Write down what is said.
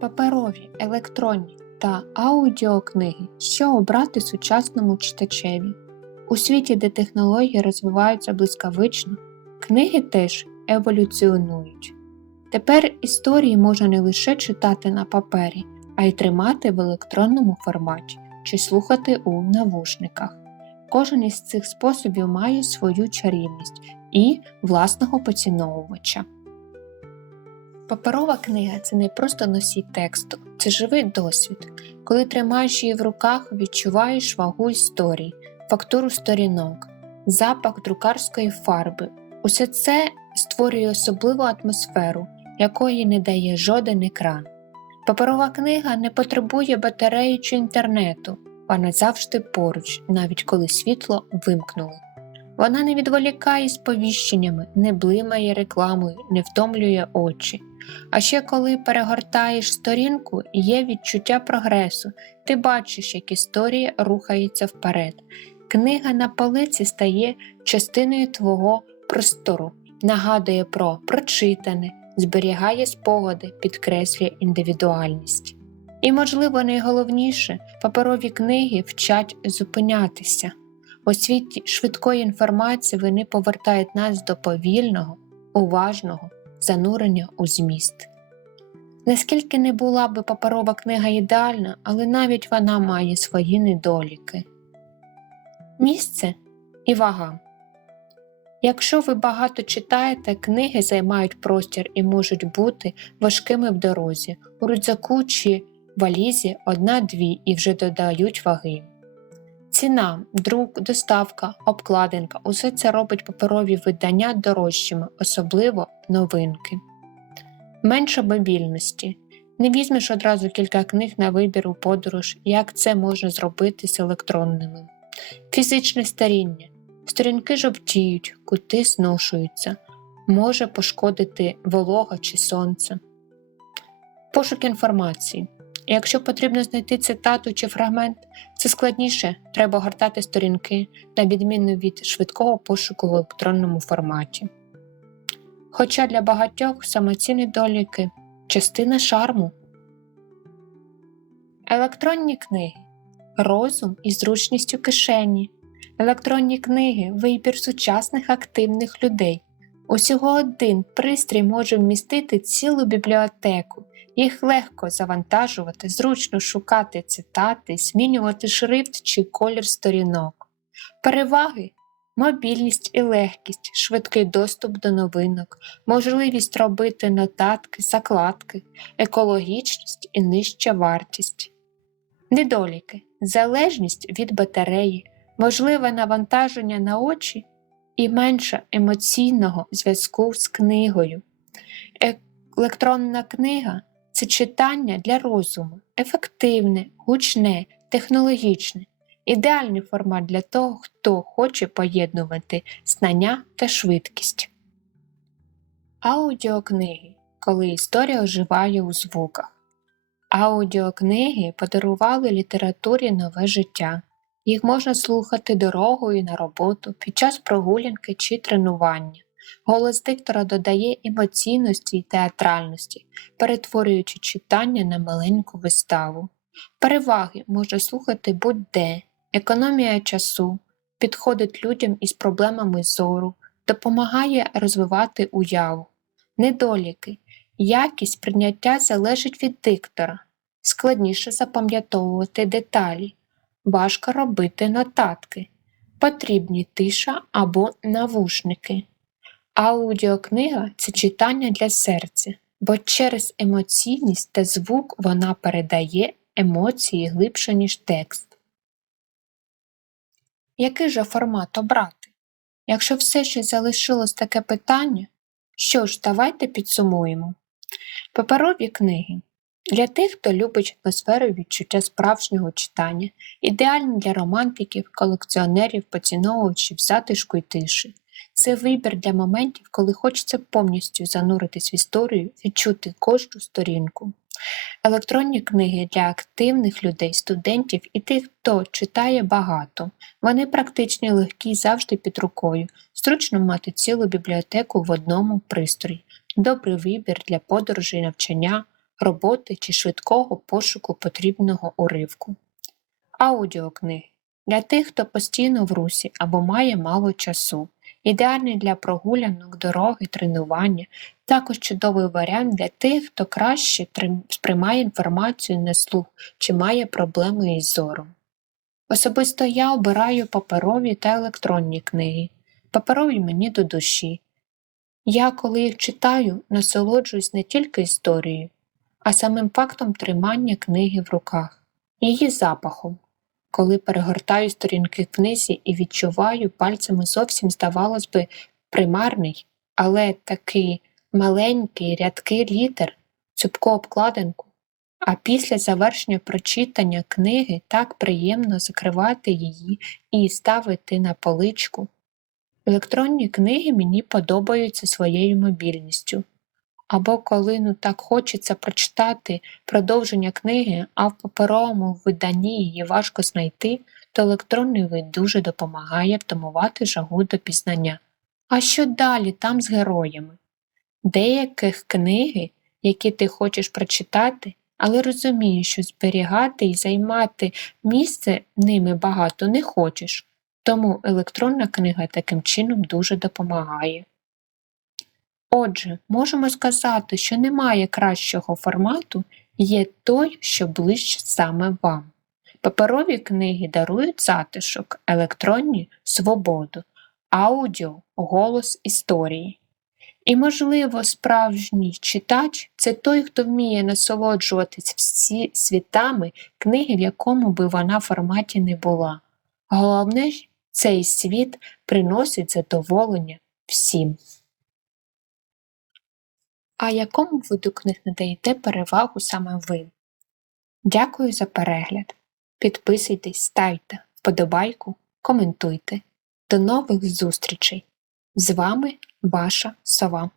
паперові, електронні та аудіокниги, що обрати сучасному читачеві. У світі, де технології розвиваються блискавично, книги теж еволюціонують. Тепер історії можна не лише читати на папері, а й тримати в електронному форматі чи слухати у навушниках. Кожен із цих способів має свою чарівність і власного поціновувача. Паперова книга це не просто носій тексту, це живий досвід. Коли тримаєш її в руках, відчуваєш вагу історії, фактуру сторінок, запах друкарської фарби. Усе це створює особливу атмосферу, якої не дає жоден екран. Паперова книга не потребує батареї чи інтернету, вона завжди поруч, навіть коли світло вимкнули. Вона не відволікає сповіщеннями, не блимає рекламою, не втомлює очі. А ще коли перегортаєш сторінку, є відчуття прогресу, ти бачиш, як історія рухається вперед. Книга на полиці стає частиною твого простору, нагадує про прочитане, зберігає спогади, підкреслює індивідуальність. І, можливо, найголовніше, паперові книги вчать зупинятися. У світі швидкої інформації вони повертають нас до повільного, уважного занурення у зміст. Наскільки не була би паперова книга ідеальна, але навіть вона має свої недоліки. Місце і вага. Якщо ви багато читаєте, книги займають простір і можуть бути важкими в дорозі, у рюкзаку чи валізі одна-дві і вже додають ваги. Ціна, друк, доставка, обкладинка усе це робить паперові видання дорожчими, особливо новинки. Менше мобільності. Не візьмеш одразу кілька книг на вибір у подорож, як це можна зробити з електронними. Фізичне старіння. Сторінки жовтіють, кути зношуються, може пошкодити волога чи сонце. Пошук інформації. Якщо потрібно знайти цитату чи фрагмент, це складніше, треба гортати сторінки, на відміну від швидкого пошуку в електронному форматі. Хоча для багатьох саме ці недоліки частина шарму. Електронні книги розум і зручність у кишені. Електронні книги вибір сучасних активних людей. Усього один пристрій може вмістити цілу бібліотеку. Їх легко завантажувати, зручно шукати цитати, змінювати шрифт чи колір сторінок. Переваги мобільність і легкість, швидкий доступ до новинок, можливість робити нотатки, закладки, екологічність і нижча вартість. Недоліки залежність від батареї, можливе навантаження на очі і менше емоційного зв'язку з книгою. Електронна книга це читання для розуму, ефективне, гучне, технологічне, ідеальний формат для того, хто хоче поєднувати знання та швидкість. Аудіокниги, коли історія оживає у звуках. Аудіокниги подарували літературі нове життя. Їх можна слухати дорогою на роботу під час прогулянки чи тренування. Голос диктора додає емоційності й театральності, перетворюючи читання на маленьку виставу. Переваги можна слухати будь-де, економія часу, підходить людям із проблемами зору, допомагає розвивати уяву. Недоліки. Якість прийняття залежить від диктора, складніше запам'ятовувати деталі, важко робити нотатки, потрібні тиша або навушники. Аудіокнига це читання для серця, бо через емоційність та звук вона передає емоції глибше, ніж текст. Який же формат обрати? Якщо все ще залишилось таке питання, що ж, давайте підсумуємо. Паперові книги для тих, хто любить атмосферу відчуття справжнього читання, ідеальні для романтиків, колекціонерів, поціновувачів затишку й тиші. Це вибір для моментів, коли хочеться повністю зануритись в історію, відчути кожну сторінку. Електронні книги для активних людей, студентів і тих, хто читає багато. Вони практичні, легкі, завжди під рукою, зручно мати цілу бібліотеку в одному пристрої, добрий вибір для подорожей, навчання, роботи чи швидкого пошуку потрібного уривку. Аудіокниги для тих, хто постійно в русі або має мало часу. Ідеальний для прогулянок, дороги, тренування, також чудовий варіант для тих, хто краще сприймає інформацію на слух чи має проблеми із зором. Особисто я обираю паперові та електронні книги. Паперові мені до душі. Я, коли їх читаю, насолоджуюсь не тільки історією, а самим фактом тримання книги в руках, її запахом. Коли перегортаю сторінки книзі і відчуваю пальцями зовсім, здавалось би, примарний, але такий маленький рядки літер, цупку обкладинку, а після завершення прочитання книги так приємно закривати її і ставити на поличку. Електронні книги мені подобаються своєю мобільністю. Або коли ну так хочеться прочитати продовження книги, а в паперовому виданні її важко знайти, то електронний вид дуже допомагає втамувати жагу до пізнання. А що далі там з героями? Деяких книги, які ти хочеш прочитати, але розумієш, що зберігати і займати місце ними багато не хочеш, тому електронна книга таким чином дуже допомагає. Отже, можемо сказати, що немає кращого формату, є той, що ближче саме вам. Паперові книги дарують затишок, електронні свободу, аудіо голос історії. І, можливо, справжній читач це той, хто вміє насолоджуватись всі світами книги, в якому би вона форматі не була. Головне, цей світ приносить задоволення всім. А якому виду книг надаєте перевагу саме ви? Дякую за перегляд. Підписуйтесь, ставте вподобайку, коментуйте. До нових зустрічей! З вами ваша сова.